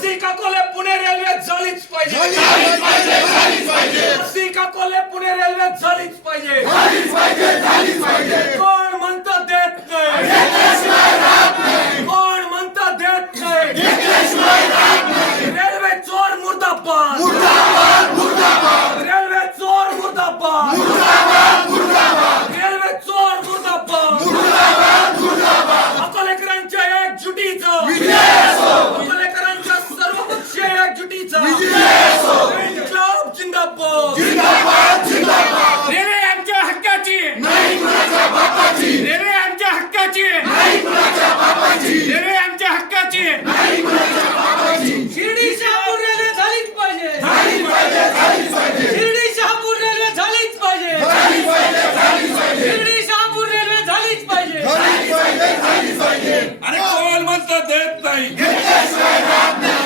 श्रीकाकुళम Pune railway झालीच पाहिजे. श्रीकाकुళम Pune railway झालीच पाहिजे. कोण म्हणतं देत नाही. कोण म्हणतं देत नाही. रेल्वे चोर मुर्दाबाद. रेल्वे चोर मुर्दाबाद. रेल्वे चोर मुर्दाबाद. अकोलेकरांच्या एकजुटीचं, अकोलेकरांच्या सर्वपक्षीय एकजुटीचं इन्क्लाब जिंदाबाद. रेल्वे आमच्या हक्काची. रेल्वे आमच्या हक्काची. रेल्वे आमच्या हक्काची. शिर्डी शहापूर रेल्वे झालीच पाहिजे. शिर्डी शहापूर रेल्वे झालीच पाहिजे. शिर्डी शहापूर रेल्वे झालीच पाहिजे. अरे कोण म्हणतं देत नाही.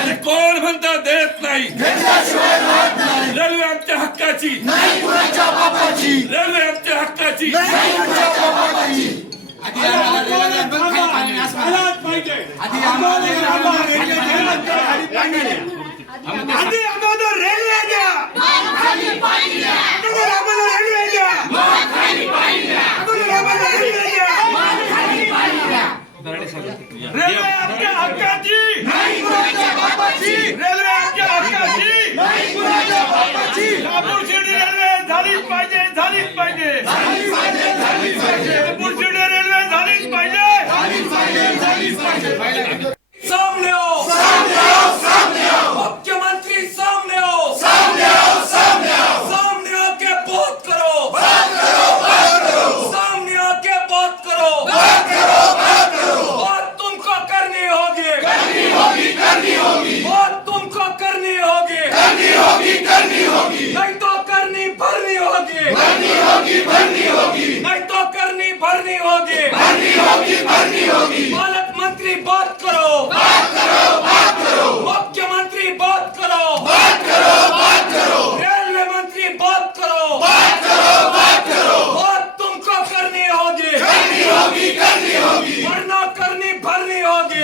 अरे कोण म्हणतं देत नाही. रेल्वे आमच्या हक्काची. रेल्वे आमच्या हक्काची. आधी आम्हाला रेल्वे द्या. आम्हाला रेल्वे द्या. रेल्वे आमच्या हक्काची. रेल्वे आमच्या हक्काची. शहापूर शिर्डी रेल्वे झालीच पाहिजे. झालीच पाहिजे. शहापूर शिर्डी रेल्वे झालीच पाहिजे. सामने आओ. मुख्यमंत्री सामने आओ. सामने आके बात करो. सामने आके बात करो. बात तुमको करनी होगी. बात तुमको करनी होगी. नहीं तो करनी भरनी होगी. नहीं तो करनी भरनी होगी. पालक मंत्री बात करो. मुख्यमंत्री बात करो. रेलवे मंत्री बात करो. बात तुमको करनी होगी. वरना करनी भरनी होगी.